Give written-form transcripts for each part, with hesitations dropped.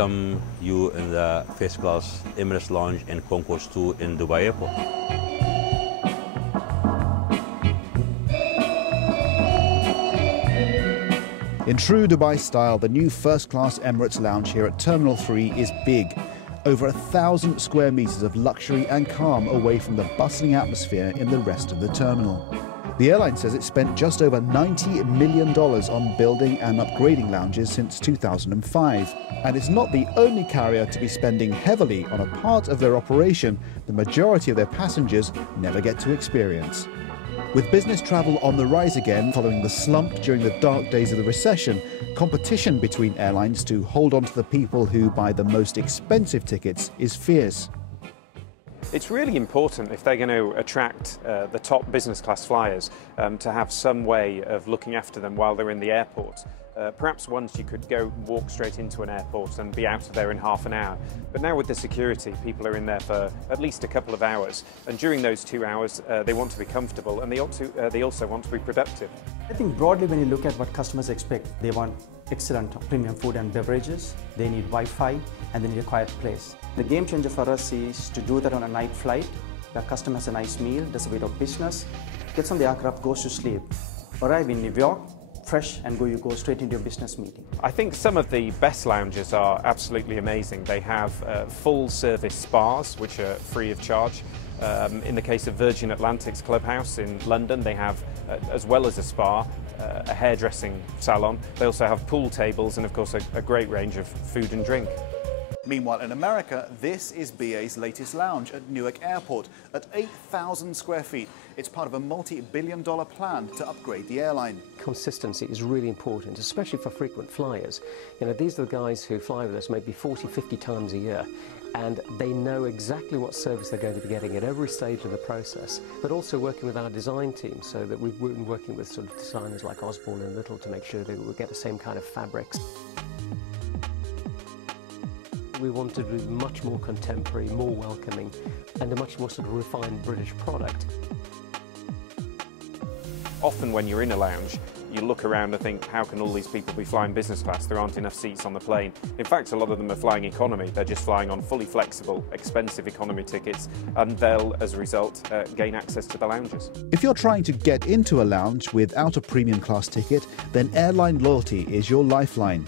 welcome you in the first class Emirates Lounge in Concourse 2 in Dubai Airport. In true Dubai style, the new first-class Emirates Lounge here at Terminal 3 is big. Over 1,000 square meters of luxury and calm away from the bustling atmosphere in the rest of the terminal. The airline says it spent just over $90 million on building and upgrading lounges since 2005. And it's not the only carrier to be spending heavily on a part of their operation the majority of their passengers never get to experience. With business travel on the rise again following the slump during the dark days of the recession, competition between airlines to hold on to the people who buy the most expensive tickets is fierce. It's really important, if they're going to attract the top business class flyers, to have some way of looking after them while they're in the airport. Perhaps once you could go walk straight into an airport and be out of there in half an hour. But now with the security, people are in there for at least a couple of hours. And during those 2 hours, they want to be comfortable and they also want to be productive. I think broadly when you look at what customers expect, they want excellent premium food and beverages, they need Wi-Fi, and they need a quiet place. The game changer for us is to do that on a night flight. The customer has a nice meal, does a bit of business, gets on the aircraft, goes to sleep, arrive in New York, fresh, and you go straight into your business meeting. I think some of the best lounges are absolutely amazing. They have full service spas, which are free of charge. In the case of Virgin Atlantic's Clubhouse in London, they have, as well as a spa, a hairdressing salon. They also have pool tables and, of course, a great range of food and drink. Meanwhile, in America, this is BA's latest lounge at Newark Airport at 8,000 square feet. It's part of a multi-billion-dollar plan to upgrade the airline. Consistency is really important, especially for frequent flyers. You know, these are the guys who fly with us maybe 40, 50 times a year, and they know exactly what service they're going to be getting at every stage of the process, but also working with our design team so that we've been working with sort of designers like Osborne and Little to make sure that we'll get the same kind of fabrics. We wanted to be much more contemporary, more welcoming, and a much more sort of refined British product. Often when you're in a lounge, you look around and think, how can all these people be flying business class? There aren't enough seats on the plane. In fact, a lot of them are flying economy. They're just flying on fully flexible, expensive economy tickets, and they'll, as a result, gain access to the lounges. If you're trying to get into a lounge without a premium class ticket, then airline loyalty is your lifeline.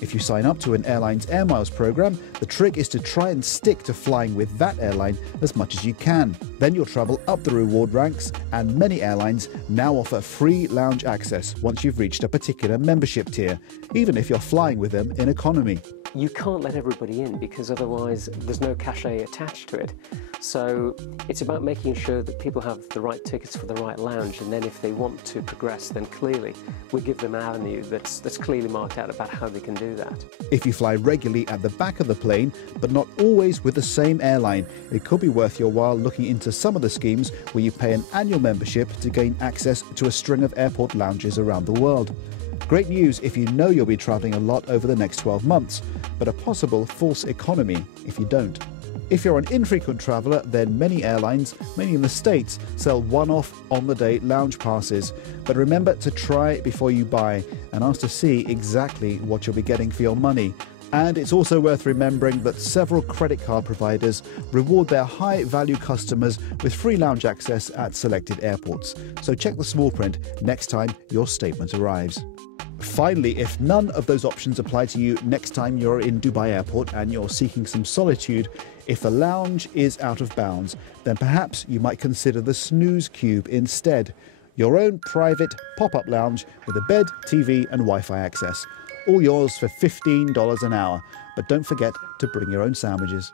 If you sign up to an airline's Air Miles program, the trick is to try and stick to flying with that airline as much as you can. Then you'll travel up the reward ranks, and many airlines now offer free lounge access once you've reached a particular membership tier, even if you're flying with them in economy. You can't let everybody in because otherwise there's no cachet attached to it. So it's about making sure that people have the right tickets for the right lounge, and then if they want to progress, then clearly we give them an avenue that's clearly marked out about how they can do that. If you fly regularly at the back of the plane, but not always with the same airline, it could be worth your while looking into some of the schemes where you pay an annual membership to gain access to a string of airport lounges around the world. Great news if you know you'll be travelling a lot over the next 12 months, but a possible false economy if you don't. If you're an infrequent traveller, then many airlines, mainly in the States, sell one-off, on-the-day lounge passes. But remember to try before you buy and ask to see exactly what you'll be getting for your money. And it's also worth remembering that several credit card providers reward their high-value customers with free lounge access at selected airports. So check the small print next time your statement arrives. Finally, if none of those options apply to you next time you're in Dubai Airport and you're seeking some solitude, if the lounge is out of bounds, then perhaps you might consider the Snooze Cube instead. Your own private pop-up lounge with a bed, TV and Wi-Fi access. All yours for $15 an hour. But don't forget to bring your own sandwiches.